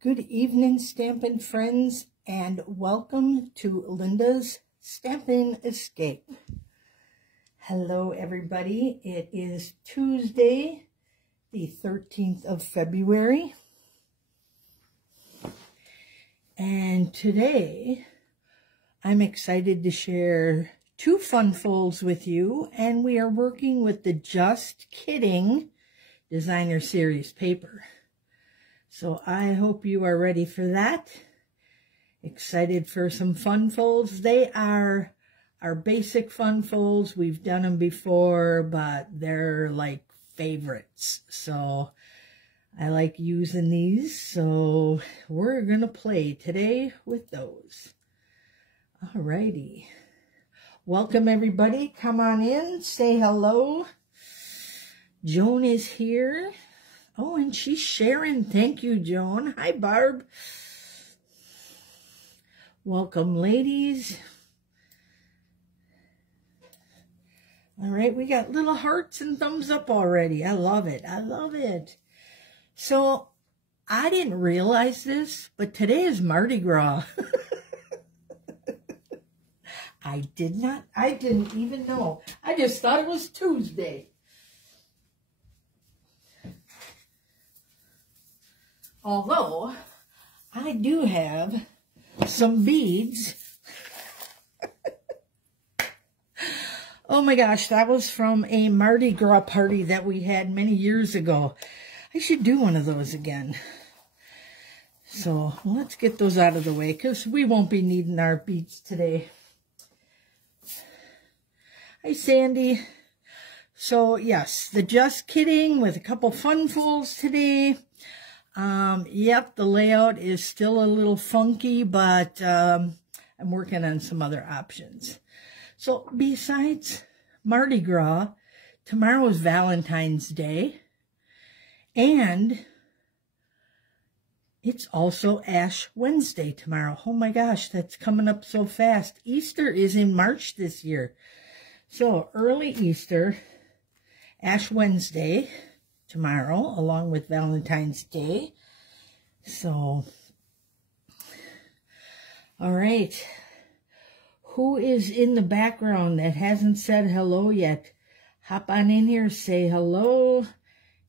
Good evening, Stampin' Friends, and welcome to Linda's Stampin' Escape. Hello, everybody. It is Tuesday, the 13th of February. And today, I'm excited to share two fun folds with you, and we are working with the Just Kidding Designer Series paper. So I hope you are ready for that. Excited for some fun folds. They are our basic fun folds. We've done them before, but they're like favorites. So I like using these. So we're going to play today with those. Alrighty. Welcome everybody. Come on in. Say hello. Joan is here. Oh, and she's sharing. Thank you, Joan. Hi, Barb. Welcome, ladies. All right, we got little hearts and thumbs up already. I love it. I love it. So, I didn't realize this, but today is Mardi Gras. I didn't even know. I just thought it was Tuesday. Although, I do have some beads. Oh my gosh, that was from a Mardi Gras party that we had many years ago. I should do one of those again. So, let's get those out of the way, because we won't be needing our beads today. Hi, Sandy. So, yes, the Just Kidding with a couple fun folds today. Yep, the layout is still a little funky, but I'm working on some other options. So besides Mardi Gras, tomorrow is Valentine's Day, and it's also Ash Wednesday tomorrow. Oh my gosh, that's coming up so fast. Easter is in March this year. So early Easter, Ash Wednesday tomorrow, along with Valentine's Day. So, all right. Who is in the background that hasn't said hello yet? Hop on in here, say hello,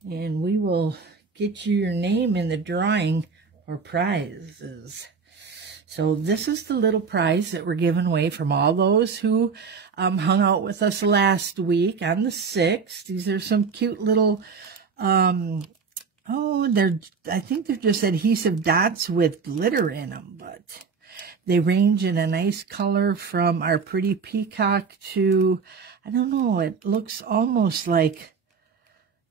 and we will get you your name in the drawing for prizes. So this is the little prize that we're giving away from all those who hung out with us last week on the 6th. These are some cute little I think they're just adhesive dots with glitter in them, but they range in a nice color from our pretty peacock to, I don't know, it looks almost like,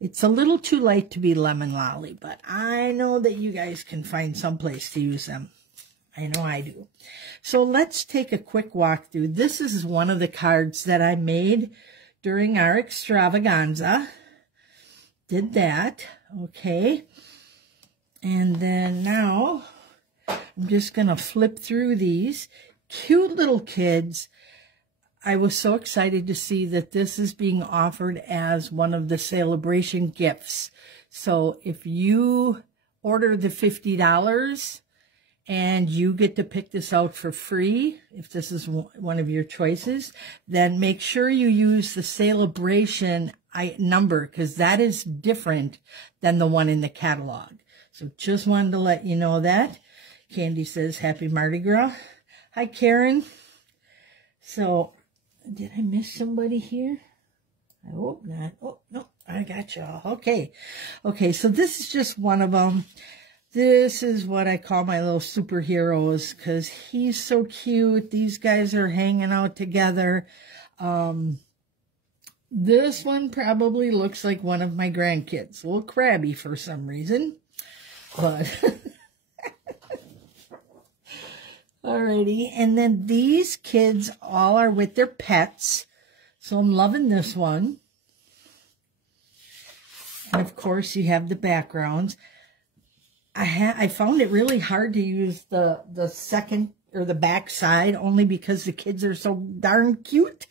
it's a little too light to be lemon lolly, but I know that you guys can find some place to use them. I know I do. So let's take a quick walk through. This is one of the cards that I made during our extravaganza. Did that, okay. And then now, I'm just going to flip through these. Cute little kids. I was so excited to see that this is being offered as one of the celebration gifts. So if you order the $50 and you get to pick this out for free, if this is one of your choices, then make sure you use the celebration number, because that is different than the one in the catalog. So just wanted to let you know that. Candy says, Happy Mardi Gras. Hi, Karen. So, did I miss somebody here? I hope not. Oh, no, I got y'all. Okay. Okay, so this is just one of them. This is what I call my little superheroes, because he's so cute. These guys are hanging out together. This one probably looks like one of my grandkids. A little crabby for some reason. But, alrighty. And then these kids all are with their pets. So I'm loving this one. And of course you have the backgrounds. I found it really hard to use the second or the back side, only because the kids are so darn cute.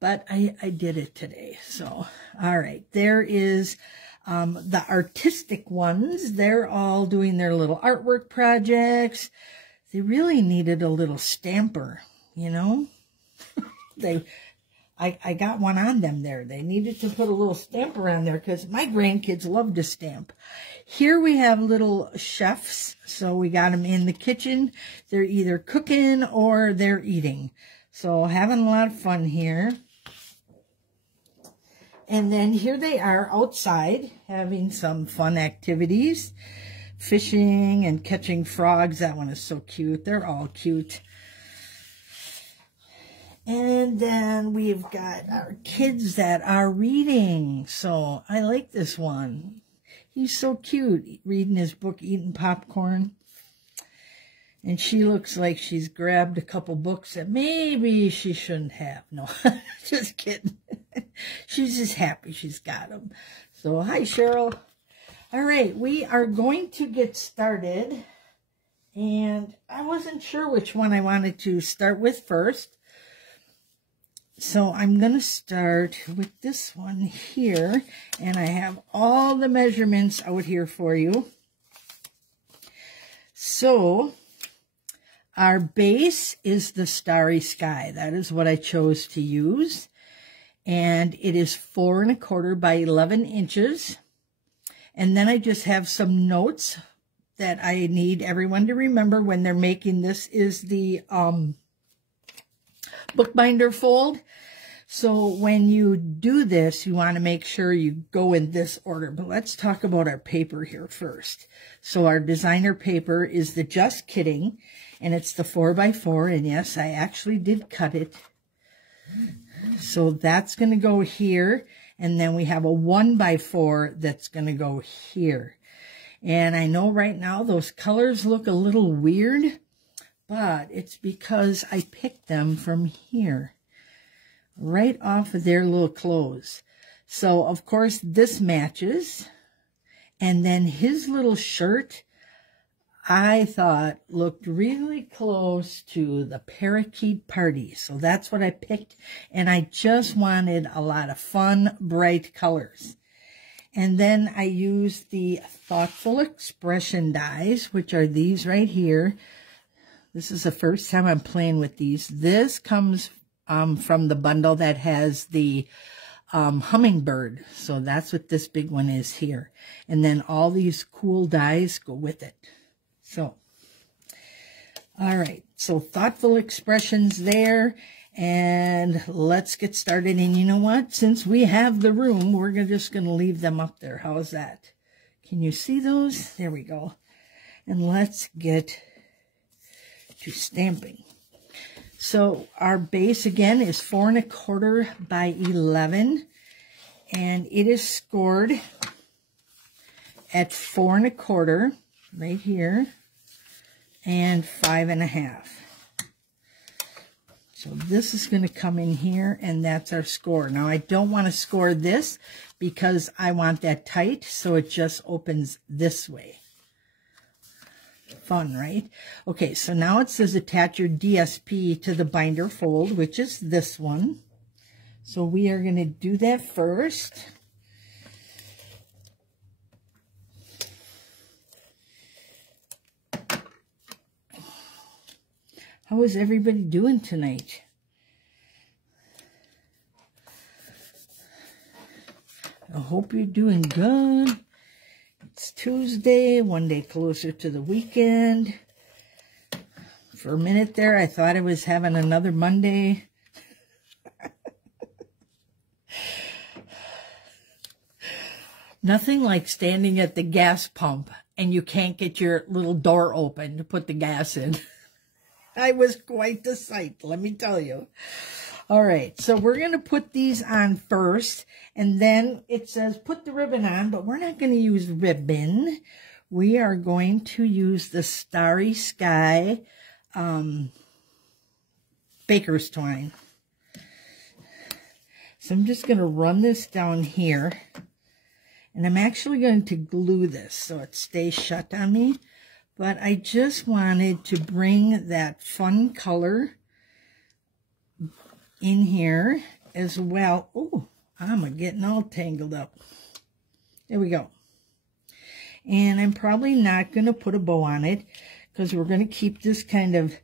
But I did it today. So, all right. There is The artistic ones, they're all doing their little artwork projects. They really needed a little stamper, you know. I got one on them there. They needed to put a little stamper on there because my grandkids love to stamp. Here we have little chefs. So we got them in the kitchen. They're either cooking or they're eating. So having a lot of fun here. And then here they are outside having some fun activities. Fishing and catching frogs. That one is so cute. They're all cute. And then we've got our kids that are reading. So I like this one. He's so cute, reading his book, eating popcorn. And she looks like she's grabbed a couple books that maybe she shouldn't have. No, just kidding. She's just happy she's got them. So hi, Cheryl. All right, we are going to get started. And I wasn't sure which one I wanted to start with first. So I'm going to start with this one here, and I have all the measurements out here for you. So our base is the Starry Sky. That is what I chose to use. And it is 4 1/4 by 11 inches. And then I just have some notes that I need everyone to remember when they're making this is the bookbinder fold. So when you do this, you want to make sure you go in this order. But let's talk about our paper here first. So our designer paper is the Just Kidding, and it's the 4x4. And yes, I actually did cut it. So that's going to go here. And then we have a 1x4 that's going to go here. And I know right now those colors look a little weird, but it's because I picked them from here, right off of their little clothes. So, of course, this matches. And then his little shirt, I thought looked really close to the Parakeet Party. So that's what I picked. And I just wanted a lot of fun, bright colors. And then I used the Thoughtful Expression dies, which are these right here. This is the first time I'm playing with these. This comes from the bundle that has the hummingbird. So that's what this big one is here. And then all these cool dies go with it. So, all right. So Thoughtful Expressions there. And let's get started. And you know what? Since we have the room, we're just going to leave them up there. How's that? Can you see those? There we go. And let's get to stamping. So our base again is 4 1/4 by 11. And it is scored at 4 1/4 right here and 5 1/2. So this is going to come in here, and that's our score. Now, I don't want to score this because I want that tight, so it just opens this way. Fun, right? Okay, so now it says attach your DSP to the binder fold, which is this one. So we are going to do that first. How is everybody doing tonight? I hope you're doing good. It's Tuesday, one day closer to the weekend. For a minute there, I thought I was having another Monday. Nothing like standing at the gas pump and you can't get your little door open to put the gas in. I was quite the sight, let me tell you. All right, so we're going to put these on first, and then it says put the ribbon on, but we're not going to use ribbon. We are going to use the Starry Sky baker's twine. So I'm just going to run this down here, and I'm actually going to glue this so it stays shut on me. But I just wanted to bring that fun color in here as well. Oh, I'm getting all tangled up. There we go. And I'm probably not going to put a bow on it because we're going to keep this kind of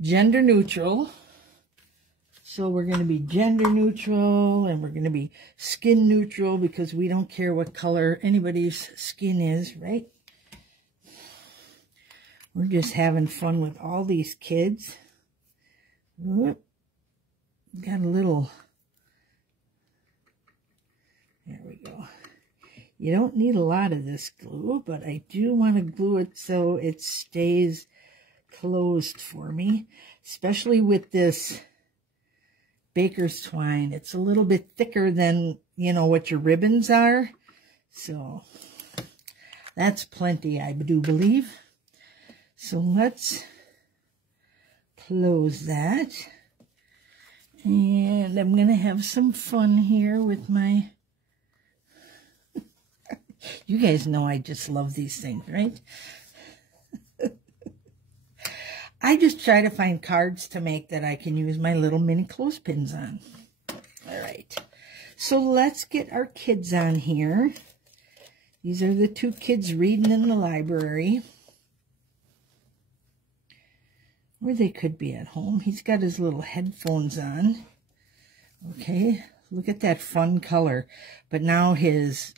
gender neutral. So we're going to be gender neutral and we're going to be skin neutral because we don't care what color anybody's skin is, right? We're just having fun with all these kids. Whoop. Got a little, there we go. You don't need a lot of this glue, but I do want to glue it so it stays closed for me, especially with this baker's twine. It's a little bit thicker than, you know, what your ribbons are. So that's plenty, I do believe. So let's close that. And I'm going to have some fun here with my... You guys know I just love these things, right? I just try to find cards to make that I can use my little mini clothespins on. All right. So let's get our kids on here. These are the two kids reading in the library. Or they could be at home. He's got his little headphones on. Okay, look at that fun color. But now his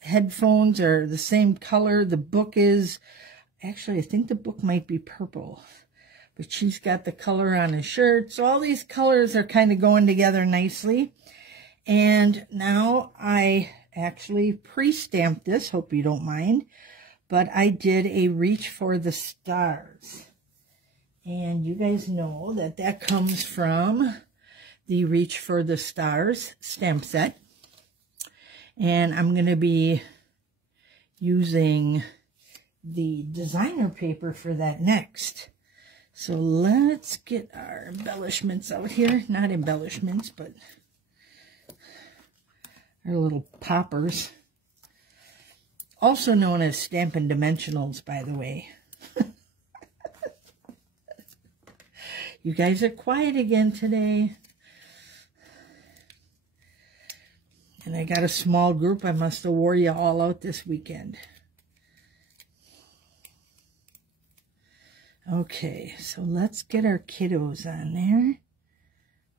headphones are the same color. The book is, actually, I think the book might be purple. But she's got the color on his shirt. So all these colors are kind of going together nicely. And now I actually pre-stamped this. Hope you don't mind. But I did a Reach for the Stars. And you guys know that that comes from the Reach for the Stars stamp set. And I'm going to be using the designer paper for that next. So let's get our embellishments out here. Not embellishments, but our little poppers. Also known as Stampin' Dimensionals, by the way. You guys are quiet again today. And I got a small group. I must have wore you all out this weekend. Okay, so let's get our kiddos on there.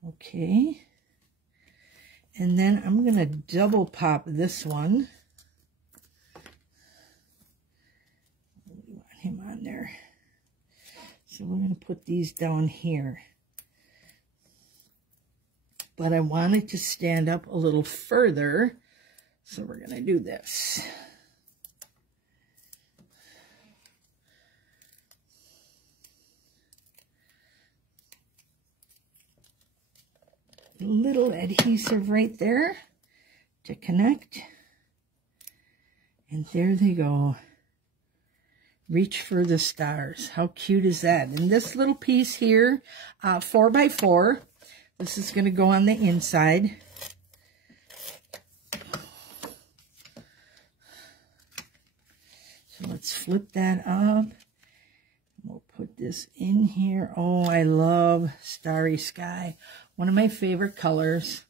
Okay. And then I'm going to double pop this one. We want him on there. So we're going to put these down here. But I want it to stand up a little further. So we're going to do this. A little adhesive right there to connect. And there they go. Reach for the Stars. How cute is that? And this little piece here, 4x4. This is going to go on the inside. So let's flip that up. We'll put this in here. Oh, I love Starry Sky. One of my favorite colors.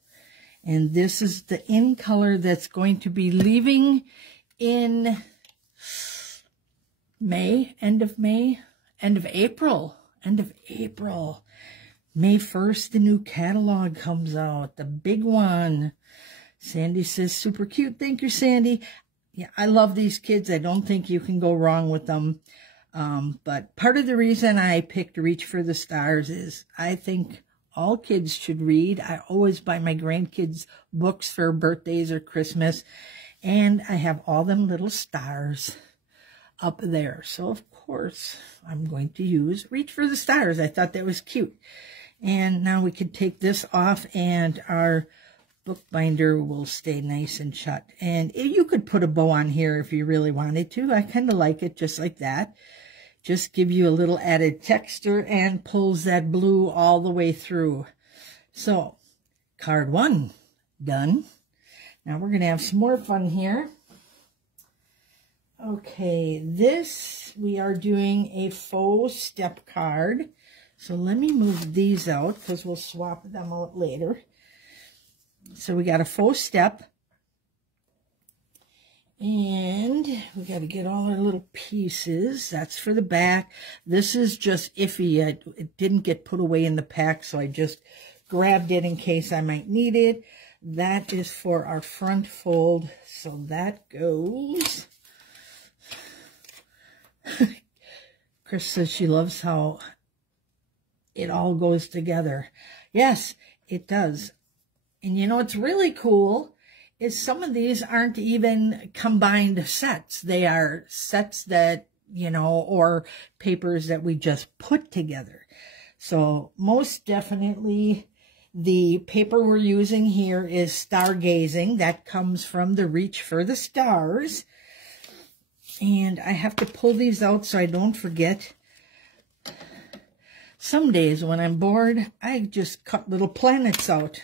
And this is the in color that's going to be leaving in May, end of April. May 1st, the new catalog comes out, the big one. Sandy says, super cute. Thank you, Sandy. Yeah, I love these kids. I don't think you can go wrong with them. But part of the reason I picked Reach for the Stars is I think all kids should read. I always buy my grandkids books for birthdays or Christmas. And I have all them little stars up there. So, of course, I'm going to use Reach for the Stars. I thought that was cute. And now we can take this off and our bookbinder will stay nice and shut. And you could put a bow on here if you really wanted to. I kind of like it just like that. Just give you a little added texture and pulls that blue all the way through. So, card 1 done. Now we're going to have some more fun here. Okay, this, we are doing a faux step card. So let me move these out because we'll swap them out later. So we got a faux step. And we got to get all our little pieces. That's for the back. This is just iffy. It didn't get put away in the pack, so I just grabbed it in case I might need it. That is for our front fold. So that goes. Chris says she loves how it all goes together. Yes, it does. And you know, it's really cool is some of these aren't even combined sets. They are sets that, you know, or papers that we just put together. So most definitely the paper we're using here is Stargazing. That comes from the Reach for the Stars. And I have to pull these out so I don't forget. Some days when I'm bored, I just cut little planets out.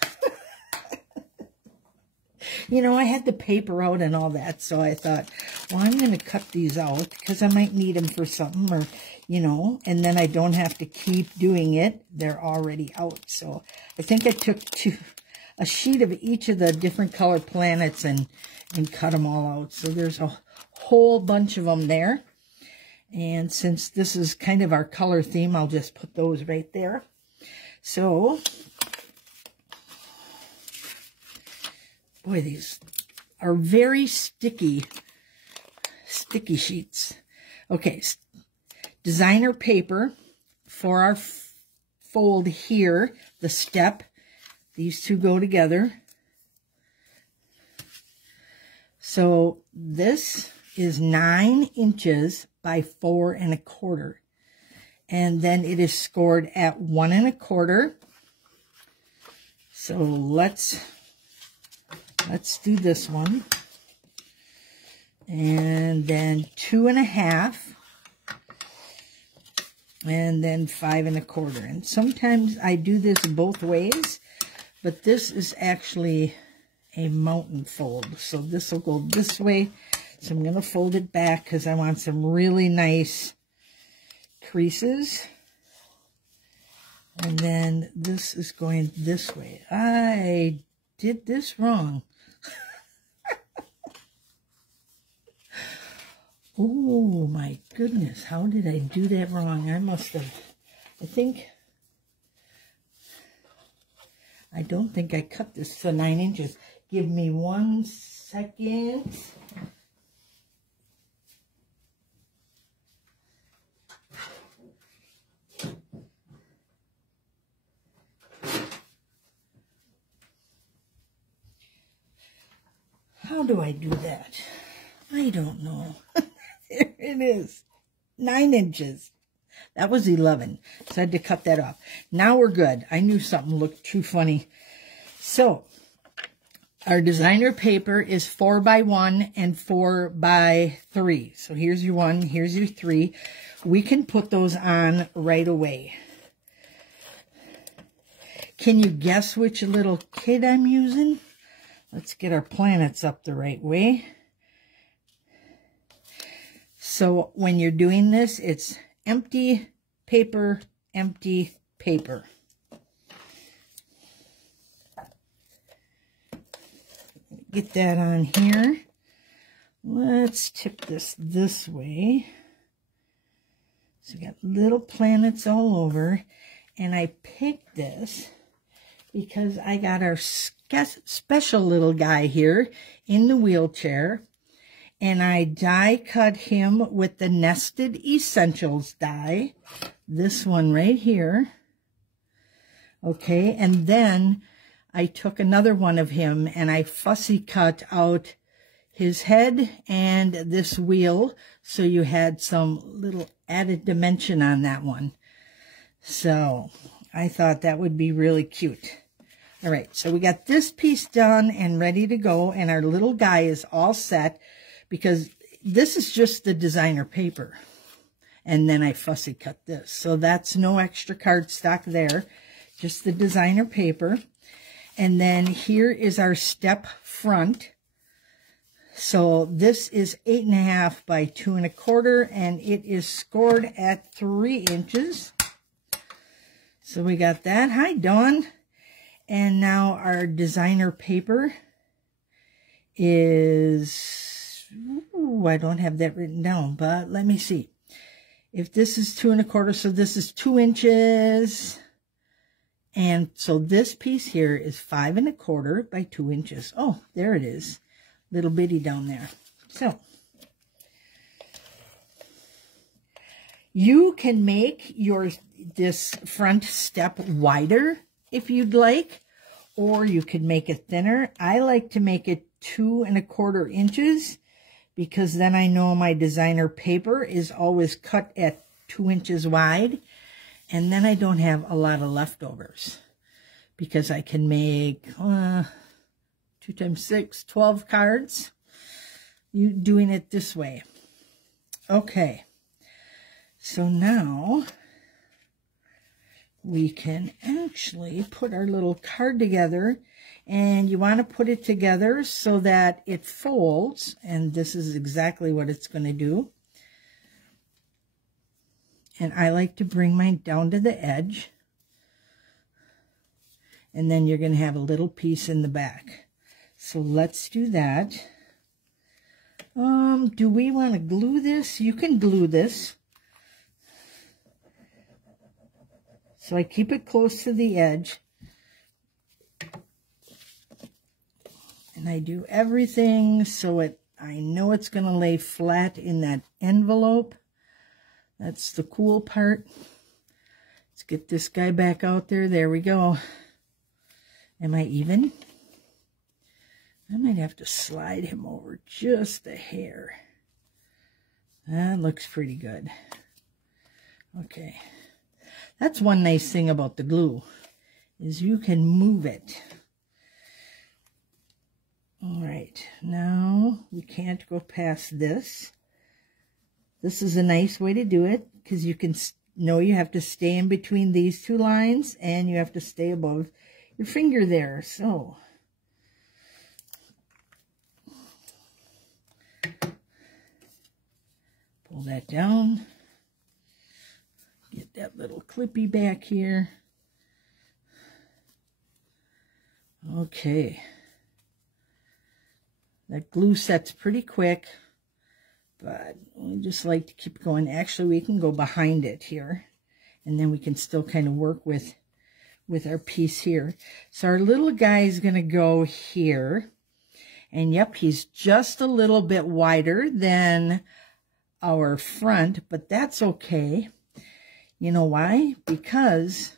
You know, I had the paper out and all that, so I thought, well, I'm going to cut these out because I might need them for something, or, you know, and then I don't have to keep doing it. They're already out. So I think I took a sheet of each of the different color planets and cut them all out. So there's a whole bunch of them there. And since this is kind of our color theme, I'll just put those right there. So, boy, these are very sticky sheets. Okay, designer paper for our fold here, the step. These two go together. So this is 9 inches by 4 1/4. And then it is scored at 1 1/4. So let's do this one. And then 2 1/2. And then 5 1/4. And sometimes I do this both ways, but this is actually a mountain fold. So this will go this way. So I'm going to fold it back because I want some really nice creases. And then this is going this way. I did this wrong. Oh my goodness, how did I do that wrong? I don't think I cut this to 9 inches. Give me 1 second. How do I do that? I don't know. There it is. 9 inches. That was 11. So I had to cut that off. Now we're good. I knew something looked too funny. So our designer paper is 4 by 1 and 4 by 3. So here's your 1, here's your 3. We can put those on right away. Can you guess which little kid I'm using? Let's get our planets up the right way. So when you're doing this, it's empty paper, empty paper. Get that on here. Let's tip this way. So we got little planets all over. And I picked this because I got our special little guy here in the wheelchair. And I die cut him with the Nested Essentials die. This one right here. Okay, and then I took another one of him and I fussy cut out his head and this wheel. So you had some little added dimension on that one. So I thought that would be really cute. All right, so we got this piece done and ready to go. And our little guy is all set, because this is just the designer paper. And then I fussy cut this. So that's no extra cardstock there, just the designer paper. And then here is our step front. So this is 8 1/2 by 2 1/4, and it is scored at 3 inches. So we got that. Hi, Dawn. And now our designer paper is ooh, I don't have that written down, but let me see. If this is 2 1/4, so this is 2 inches. And so this piece here is 5 1/4 by 2 inches. Oh, there it is. Little bitty down there. So you can make this front step wider if you'd like, or you could make it thinner. I like to make it 2 1/4 inches because then I know my designer paper is always cut at 2 inches wide, and then I don't have a lot of leftovers because I can make 2 times 6, 12 cards. You doing it this way. Okay. So now we can actually put our little card together, and you want to put it together so that it folds, and this is exactly what it's going to do. And I like to bring mine down to the edge, and then you're going to have a little piece in the back. So let's do that. Do we want to glue this? You can glue this. So I keep it close to the edge. And I do everything so I know it's going to lay flat in that envelope. That's the cool part. Let's get this guy back out there. There we go. Am I even? I might have to slide him over just a hair. That looks pretty good. Okay. That's one nice thing about the glue, is you can move it. All right, now we can't go past this. This is a nice way to do it, because you can know you have to stay in between these 2 lines, and you have to stay above your finger there. So pull that down. Get that little clippy back here. Okay. That glue sets pretty quick, but we just like to keep going. Actually, we can go behind it here, and then we can still kind of work with our piece here. So our little guy is going to go here, and yep, he's just a little bit wider than our front, but that's okay. You know why? Because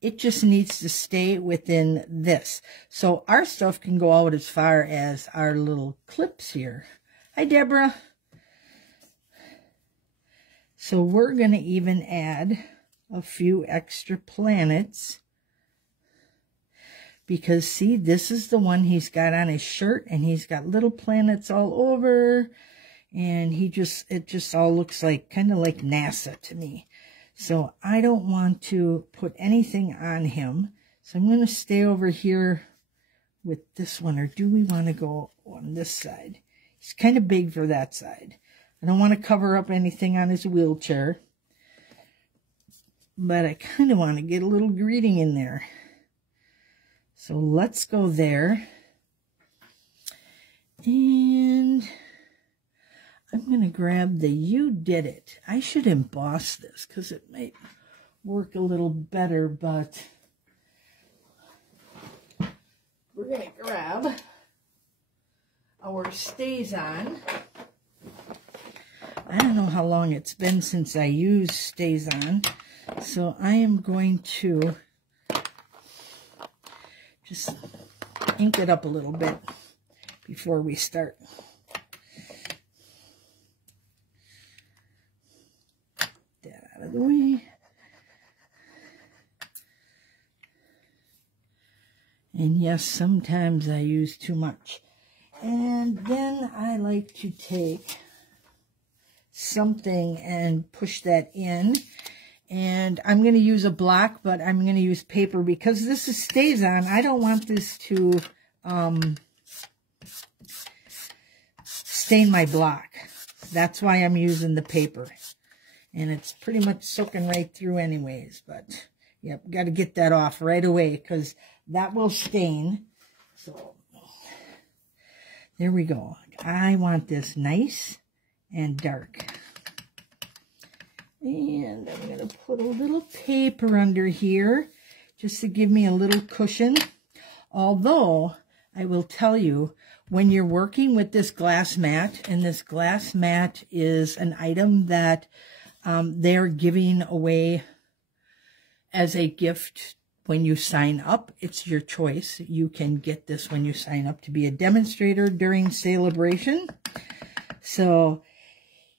it just needs to stay within this. So our stuff can go out as far as our little clips here. Hi, Deborah. So we're going to even add a few extra planets. Because, see, this is the one he's got on his shirt, and he's got little planets all over. And it just all looks like, kind of like NASA to me. So I don't want to put anything on him. So I'm going to stay over here with this one. Or do we want to go on this side? He's kind of big for that side. I don't want to cover up anything on his wheelchair. But I kind of want to get a little greeting in there. So let's go there. And I'm going to grab the You Did It. I should emboss this because it might work a little better, but we're going to grab our Stays On. I don't know how long it's been since I used Stays On, so I am going to just ink it up a little bit before we start. Out of the way. And yes, sometimes I use too much. And then I like to take something and push that in. And I'm going to use a block, but I'm going to use paper because this stays on. I don't want this to stain my block. That's why I'm using the paper. And it's pretty much soaking right through anyways. But, yep, got to get that off right away because that will stain. So, There we go. I want this nice and dark. And I'm going to put a little paper under here just to give me a little cushion. Although, I will tell you, when you're working with this glass mat, and this glass mat is an item that they're giving away as a gift when you sign up. It's your choice. You can get this when you sign up to be a demonstrator during celebration. So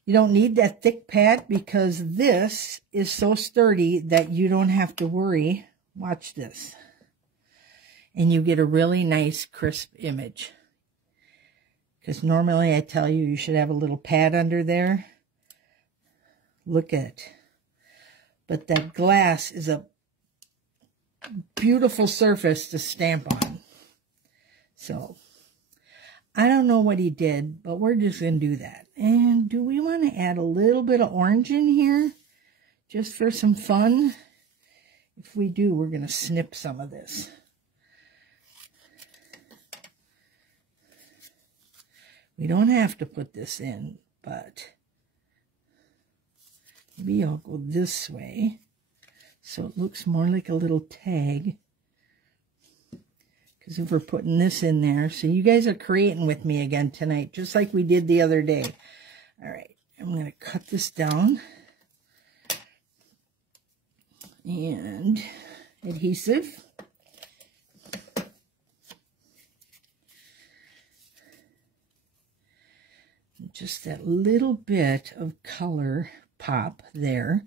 you don't need that thick pad because this is so sturdy that you don't have to worry. Watch this. And you get a really nice crisp image. Because normally I tell you, you should have a little pad under there. Look at it. But that glass is a beautiful surface to stamp on. So, I don't know what he did, but we're just going to do that. And do we want to add a little bit of orange in here? Just for some fun? If we do, we're going to snip some of this. We don't have to put this in, but maybe I'll go this way so it looks more like a little tag. Because if we're putting this in there, so you guys are creating with me again tonight, just like we did the other day. All right, I'm going to cut this down. And adhesive. Just that little bit of color pop there.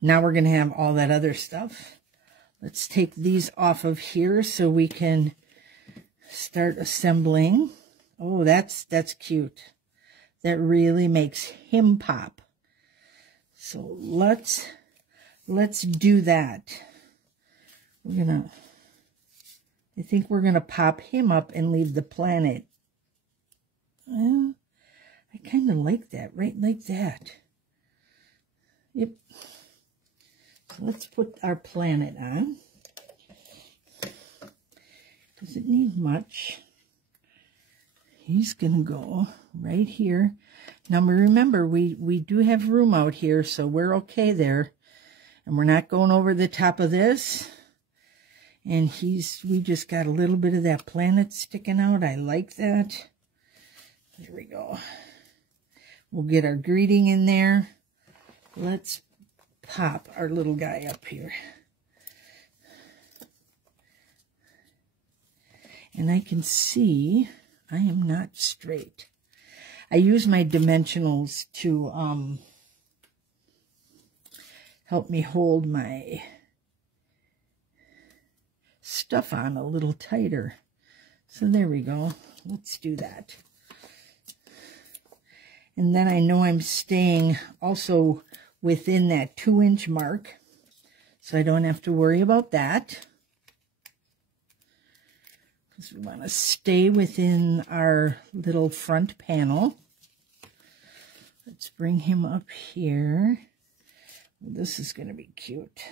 Now we're going to have all that other stuff. Let's take these off of here so we can start assembling. Oh, that's cute. That really makes him pop. So let's do that. I think we're gonna pop him up and leave the planet. Well, I kind of like that, right like that. Yep. So let's put our planet on. Doesn't need much. He's gonna go right here. Now remember, we do have room out here, so we're okay there. And we're not going over the top of this. And we just got a little bit of that planet sticking out. I like that. There we go. We'll get our greeting in there. Let's pop our little guy up here. And I can see I am not straight. I use my dimensionals to help me hold my stuff on a little tighter. So there we go. Let's do that. And then I know I'm staying also within that 2-inch mark, so I don't have to worry about that. Because we want to stay within our little front panel. Let's bring him up here. This is going to be cute.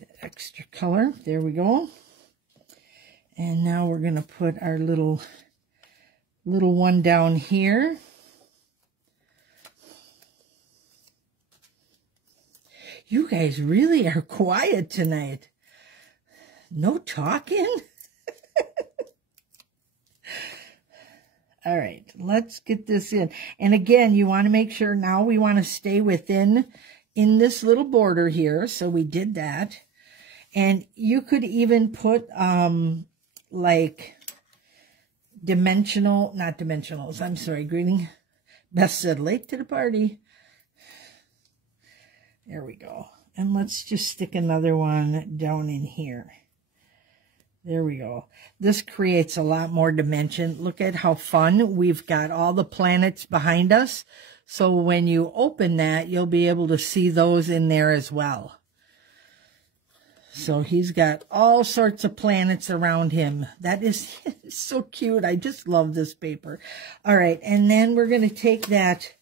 That extra color. There we go. And now we're going to put our little one down here. You guys really are quiet tonight. No talking? All right, let's get this in. And again, you want to make sure now we want to stay in this little border here. So we did that. And you could even put like not dimensionals, I'm sorry, greeting. Beth said late to the party. There we go. And let's just stick another one down in here. There we go. This creates a lot more dimension. Look at how fun. We've got all the planets behind us. So when you open that, you'll be able to see those in there as well. So he's got all sorts of planets around him. That is so cute. I just love this paper. All right, and then we're going to take that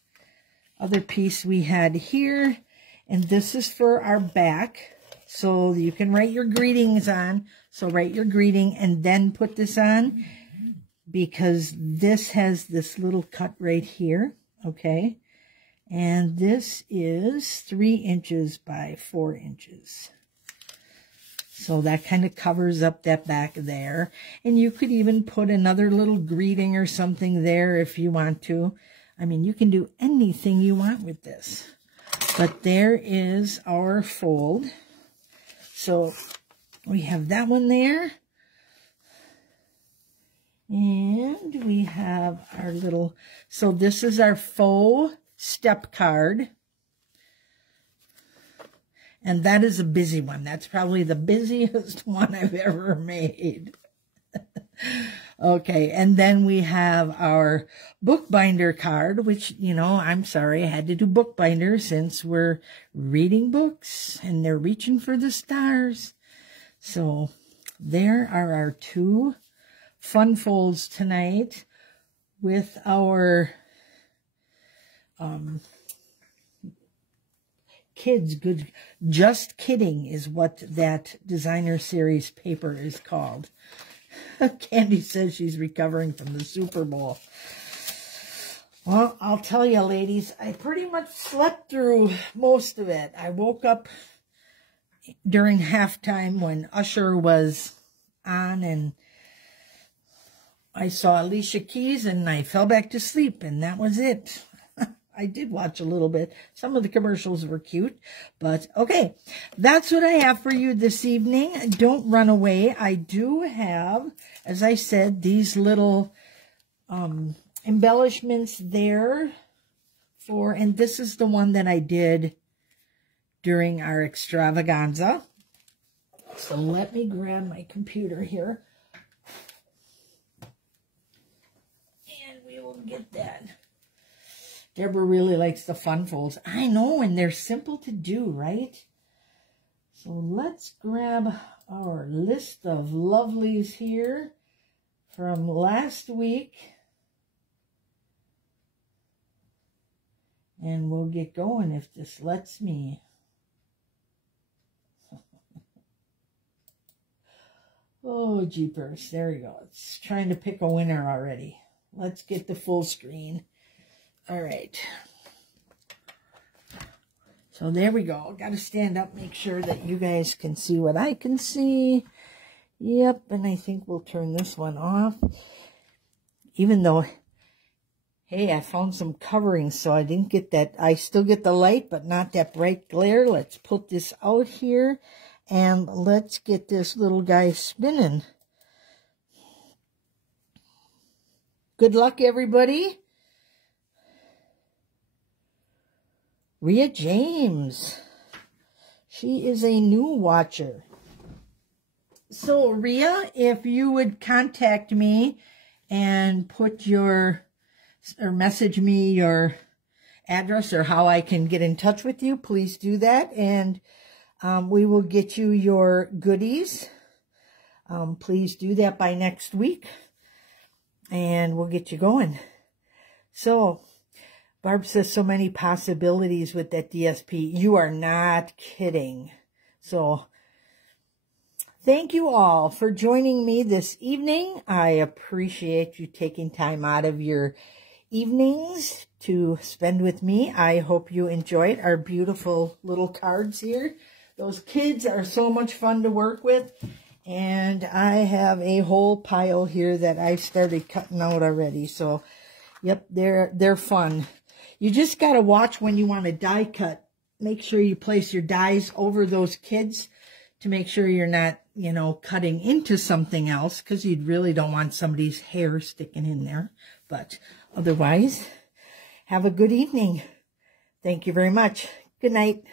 other piece we had here, and this is for our back. so you can write your greetings on. So write your greeting and then put this on, because this has this little cut right here, okay? And this is 3 inches by 4 inches. So that kind of covers up that back there. And you could even put another little greeting or something there if you want to. I mean, you can do anything you want with this. But there is our fold. So we have that one there. And we have our little, so this is our faux step card. And that is a busy one. That's probably the busiest one I've ever made. Okay, and then we have our bookbinder card, which, you know, I'm sorry, I had to do bookbinder since we're reading books and they're reaching for the stars. So there are our 2 fun folds tonight with our kids good. Just kidding is what that designer series paper is called. Candy says she's recovering from the Super Bowl. Well, I'll tell you, ladies, I pretty much slept through most of it. I woke up during halftime when Usher was on, and I saw Alicia Keys, and I fell back to sleep, and that was it. I did watch a little bit. Some of the commercials were cute, but okay. That's what I have for you this evening. Don't run away. I do have, as I said, these little embellishments there for, and this is the one that I did during our extravaganza. So let me grab my computer here. And we will get that. Deborah really likes the fun folds. I know, and they're simple to do, right? So let's grab our list of lovelies here from last week. And we'll get going if this lets me. Oh, jeepers. There we go. It's trying to pick a winner already. Let's get the full screen. All right. So there we go. Got to stand up, make sure that you guys can see what I can see. Yep, and I think we'll turn this one off. Even though, hey, I found some covering, so I didn't get that. I still get the light, but not that bright glare. Let's put this out here, and let's get this little guy spinning. Good luck, everybody. Rhea James. She is a new watcher. So, Rhea, if you would contact me and put your, or message me your address or how I can get in touch with you, please do that. And we will get you your goodies. Please do that by next week. And we'll get you going. So, Barb says so many possibilities with that DSP. You are not kidding. So, thank you all for joining me this evening. I appreciate you taking time out of your evenings to spend with me. I hope you enjoyed our beautiful little cards here. Those kids are so much fun to work with. And I have a whole pile here that I started cutting out already. So, yep, they're fun. You just got to watch when you want to die cut. Make sure you place your dies over those kids to make sure you're not, you know, cutting into something else, because you really don't want somebody's hair sticking in there. But otherwise, have a good evening. Thank you very much. Good night.